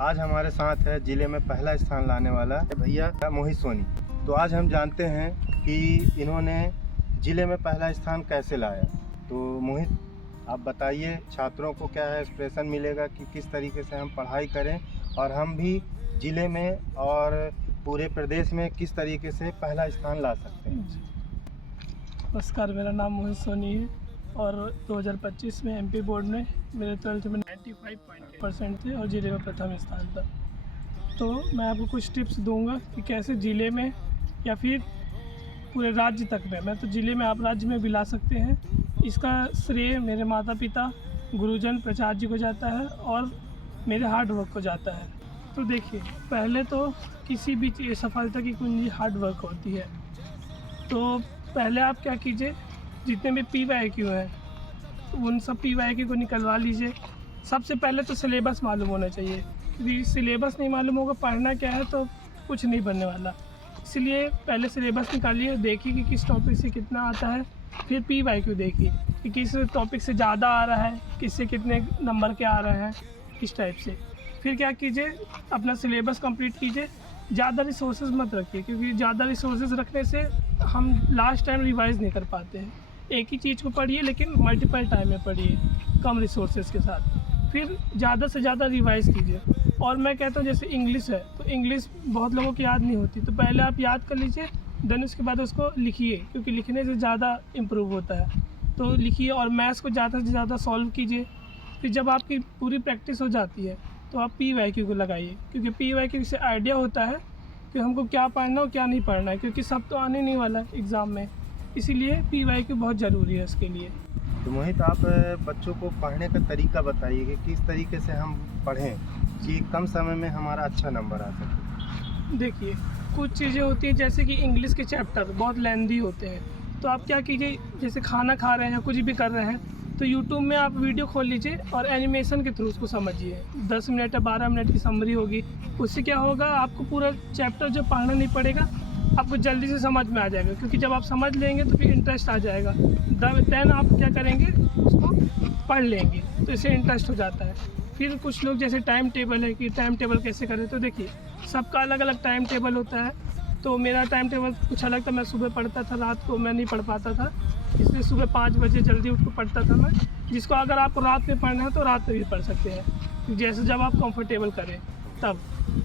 आज हमारे साथ है जिले में पहला स्थान लाने वाला भैया मोहित सोनी। तो आज हम जानते हैं कि इन्होंने जिले में पहला स्थान कैसे लाया। तो मोहित, आप बताइए छात्रों को क्या है एक्सप्रेशन मिलेगा कि किस तरीके से हम पढ़ाई करें और हम भी जिले में और पूरे प्रदेश में किस तरीके से पहला स्थान ला सकते हैं। नमस्कार, मेरा नाम मोहित सोनी है और 2025 में एमपी बोर्ड में मेरे 12th में 95.8% थे और ज़िले में प्रथम स्थान था। तो मैं आपको कुछ टिप्स दूंगा कि कैसे ज़िले में या फिर पूरे राज्य तक में, मैं तो ज़िले में, आप राज्य में भी ला सकते हैं। इसका श्रेय मेरे माता पिता, गुरुजन, प्रचार्य जी को जाता है और मेरे हार्ड वर्क को जाता है। तो देखिए, पहले तो किसी भी सफलता की कुंजी हार्ड वर्क होती है। तो पहले आप क्या कीजिए, जितने भी PYQ हैं उन सब PYQ को निकलवा लीजिए। सबसे पहले तो सिलेबस मालूम होना चाहिए, क्योंकि सिलेबस नहीं मालूम होगा पढ़ना क्या है तो कुछ नहीं बनने वाला। इसलिए पहले सिलेबस निकालिए, देखिए कि किस टॉपिक से कितना आता है। फिर PYQ देखिए कि किस टॉपिक से ज़्यादा आ रहा है, किससे कितने नंबर के आ रहे हैं, किस टाइप से। फिर क्या कीजिए, अपना सिलेबस कंप्लीट कीजिए। ज़्यादा रिसोर्सेज मत रखिए, क्योंकि ज़्यादा रिसोर्सेज रखने से हम लास्ट टाइम रिवाइज़ नहीं कर पाते हैं। एक ही चीज़ को पढ़िए लेकिन मल्टीपल टाइम में पढ़िए, कम रिसोर्सेज के साथ। फिर ज़्यादा से ज़्यादा रिवाइज़ कीजिए। और मैं कहता हूँ जैसे इंग्लिश है, तो इंग्लिश बहुत लोगों की याद नहीं होती, तो पहले आप याद कर लीजिए, देन उसके बाद उसको लिखिए, क्योंकि लिखने से ज़्यादा इम्प्रूव होता है। तो लिखिए और मैथ्स को ज़्यादा से ज़्यादा सॉल्व कीजिए। फिर जब आपकी पूरी प्रैक्टिस हो जाती है तो आप PYQ को लगाइए, क्योंकि PYQ से आइडिया होता है कि हमको क्या पढ़ना और क्या नहीं पढ़ना है, क्योंकि सब तो आने नहीं वाला है एग्ज़ाम में। इसीलिए PYQ बहुत ज़रूरी है इसके लिए। तो मोहित, आप बच्चों को पढ़ने का तरीका बताइए कि किस तरीके से हम पढ़ें कि कम समय में हमारा अच्छा नंबर आ सके। देखिए, कुछ चीज़ें होती हैं जैसे कि इंग्लिश के चैप्टर बहुत लेंदी होते हैं, तो आप क्या कीजिए, जैसे खाना खा रहे हैं, कुछ भी कर रहे हैं, तो यूट्यूब में आप वीडियो खोल लीजिए और एनिमेशन के थ्रू उसको समझिए। 10 मिनट या 12 मिनट की समरी होगी, उससे क्या होगा, आपको पूरा चैप्टर जो पढ़ना नहीं पड़ेगा, आपको जल्दी से समझ में आ जाएगा। क्योंकि जब आप समझ लेंगे तो फिर इंटरेस्ट आ जाएगा, देन आप क्या करेंगे, उसको पढ़ लेंगे, तो इससे इंटरेस्ट हो जाता है। फिर कुछ लोग जैसे टाइम टेबल है कि टाइम टेबल कैसे करें, तो देखिए सबका अलग अलग टाइम टेबल होता है। तो मेरा टाइम टेबल कुछ अलग था, मैं सुबह पढ़ता था, रात को मैं नहीं पढ़ पाता था, इसलिए सुबह 5 बजे जल्दी उठ कर पढ़ता था मैं। जिसको अगर आपको रात में पढ़ना है तो रात में भी पढ़ सकते हैं, जैसे जब आप कंफर्टेबल करें। तब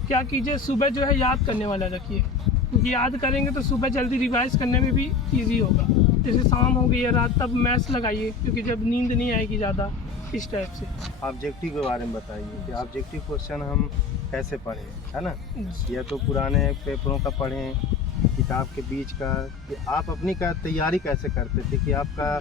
क्या कीजिए, सुबह जो है याद करने वाला रखिए, क्योंकि याद करेंगे तो सुबह जल्दी रिवाइज़ करने में भी ईजी होगा। जैसे शाम हो गई है, रात, तब मैथ्स लगाइए, क्योंकि जब नींद नहीं आएगी ज़्यादा, इस टाइप से। ऑब्जेक्टिव के बारे में बताइए कि ऑब्जेक्टिव क्वेश्चन हम कैसे पढ़ें, है ना। या तो पुराने पेपरों का पढ़ें, किताब के बीच का, कि आप अपनी का तैयारी कैसे करते थे कि आपका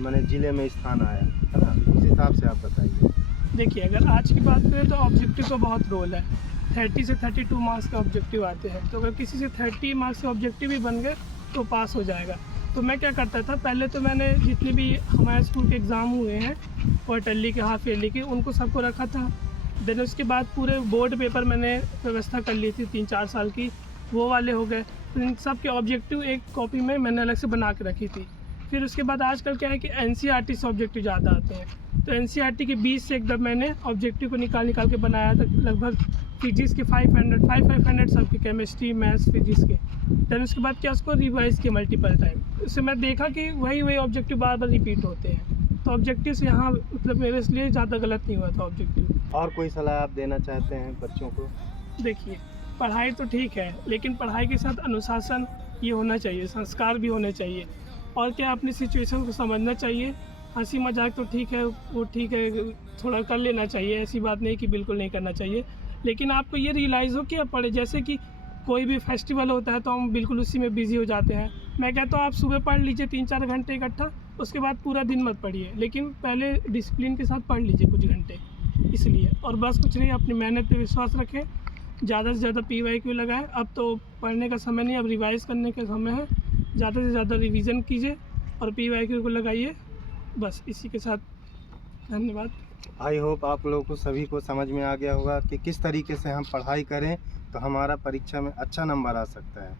मैंने ज़िले में स्थान आया, है ना, उस हिसाब से आप बताइए। देखिए, अगर आज की बात करें तो ऑब्जेक्टिव का बहुत रोल है। 30 से 32 मार्क्स का ऑब्जेक्टिव आते हैं, तो अगर किसी से 30 मार्क्स के ऑब्जेक्टिव भी बन गए तो पास हो जाएगा। तो मैं क्या करता था, पहले तो मैंने जितने भी हमारे स्कूल के एग्ज़ाम हुए हैं, क्वार्टरली के, हाफ ईयरली के, उनको सबको रखा था। देन उसके बाद पूरे बोर्ड पेपर मैंने व्यवस्था कर ली थी 3-4 साल की, वो वाले हो गए। तो इन सब के ऑब्जेक्टिव एक कॉपी में मैंने अलग से बना के रखी थी। फिर उसके बाद आजकल क्या है कि NCERT से ऑब्जेक्टिव ज़्यादा आते हैं, तो NCERT के 20 से एकदम मैंने ऑब्जेक्टिव को निकाल के बनाया था। लगभग फिजिक्स के 500 सबके, केमिस्ट्री, मैथ्स, फिजिक्स के। देन उसके बाद क्या, उसको रिवाइज़ किया मल्टीपल टाइम। उससे मैं देखा कि वही ऑब्जेक्टिव बार बार रिपीट होते हैं, तो ऑब्जेक्टिव से यहाँ मतलब मेरे लिए ज़्यादा गलत नहीं हुआ था ऑब्जेक्टिव। और कोई सलाह आप देना चाहते हैं बच्चों को? देखिए, पढ़ाई तो ठीक है, लेकिन पढ़ाई के साथ अनुशासन ये होना चाहिए, संस्कार भी होने चाहिए। और क्या, अपनी सिचुएशन को समझना चाहिए। हंसी मजाक तो ठीक है, वो ठीक है, थोड़ा कर लेना चाहिए, ऐसी बात नहीं कि बिल्कुल नहीं करना चाहिए। लेकिन आपको ये रियलाइज़ हो कि आप पढ़े, जैसे कि कोई भी फेस्टिवल होता है तो हम बिल्कुल उसी में बिज़ी हो जाते हैं। मैं कहता हूँ आप सुबह पढ़ लीजिए 3-4 घंटे इकट्ठा, उसके बाद पूरा दिन मत पढ़िए, लेकिन पहले डिसिप्लिन के साथ पढ़ लीजिए कुछ घंटे, इसलिए। और बस कुछ नहीं, अपनी मेहनत पे विश्वास रखें, ज़्यादा से ज़्यादा PYQ लगाएं। अब तो पढ़ने का समय नहीं, अब रिवाइज़ करने का समय है। ज़्यादा से ज़्यादा रिवीजन कीजिए और PYQ को लगाइए। बस इसी के साथ धन्यवाद। आई होप आप लोगों को सभी को समझ में आ गया होगा कि किस तरीके से हम पढ़ाई करें तो हमारा परीक्षा में अच्छा नंबर आ सकता है।